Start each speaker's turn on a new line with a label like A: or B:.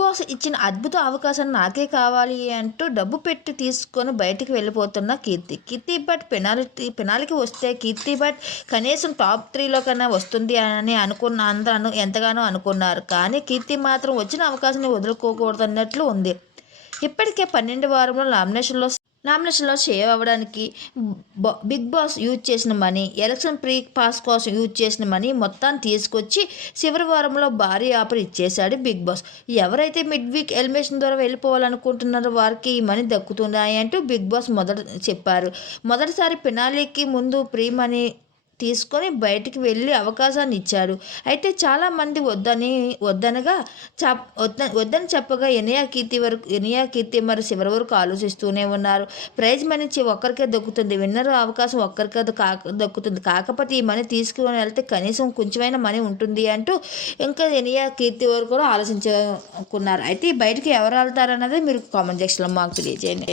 A: Boss ఇచ్చిన అద్భుత అవకాశం నాకే కావాలి అంటూ డబ్బు పెట్టి తీసుకొని బయటికి వెళ్ళిపోతున్న కీర్తి. కీర్తి భట్ పెనాల్టీ పెనాలికి వస్తే కీర్తి భట్ కనీసం టాప్ త్రీలో కన్నా వస్తుంది అని అనుకున్న అందరూ ఎంతగానో అనుకున్నారు. కానీ కీర్తి మాత్రం వచ్చిన అవకాశాన్ని వదులుకోకూడదన్నట్లు ఉంది. ఇప్పటికే పన్నెండు వారంలో నామినేషన్లో నామినేషన్లో సేవ్ అవ్వడానికి బిగ్ బాస్ యూజ్ చేసిన మనీ ఎలక్షన్ ప్రీ పాస్ కోసం యూజ్ చేసిన మనీ మొత్తాన్ని తీసుకొచ్చి చివరి వారంలో భారీ ఆఫర్ ఇచ్చేశాడు బిగ్ బాస్. ఎవరైతే మిడ్ వీక్ ఎలిమినేషన్ ద్వారా వెళ్ళిపోవాలనుకుంటున్నారో వారికి ఈ మనీ దక్కుతున్నాయి అంటూ బిగ్ బాస్ మొదట చెప్పారు. మొదటిసారి పినాలీకి ముందు ప్రీ మనీ తీసుకొని బయటికి వెళ్ళి అవకాశాన్ని ఇచ్చాడు అయితే చాలామంది వద్దని వద్దనగా చెప్ వద్ద వద్దని చెప్పగా ఎనియా కీర్తి వరకు ఎనియా కీర్తి మరి చివరి వరకు ఆలోచిస్తూనే ఉన్నారు. ప్రైజ్ మనీ ఒక్కరికే దక్కుతుంది. విన్నర్ అవకాశం ఒక్కరికే కాక దక్కుతుంది. కాకపోతే ఈ మనీ తీసుకుని వెళ్తే కనీసం కొంచెమైన మనీ ఉంటుంది అంటూ ఇంకా ఎనియా కీర్తి వరకు కూడా ఆలోచించుకున్నారు. అయితే బయటికి ఎవరు వెళ్తారన్నది మీరు కామెంట్ సెక్షన్లో మాకు తెలియజేయండి.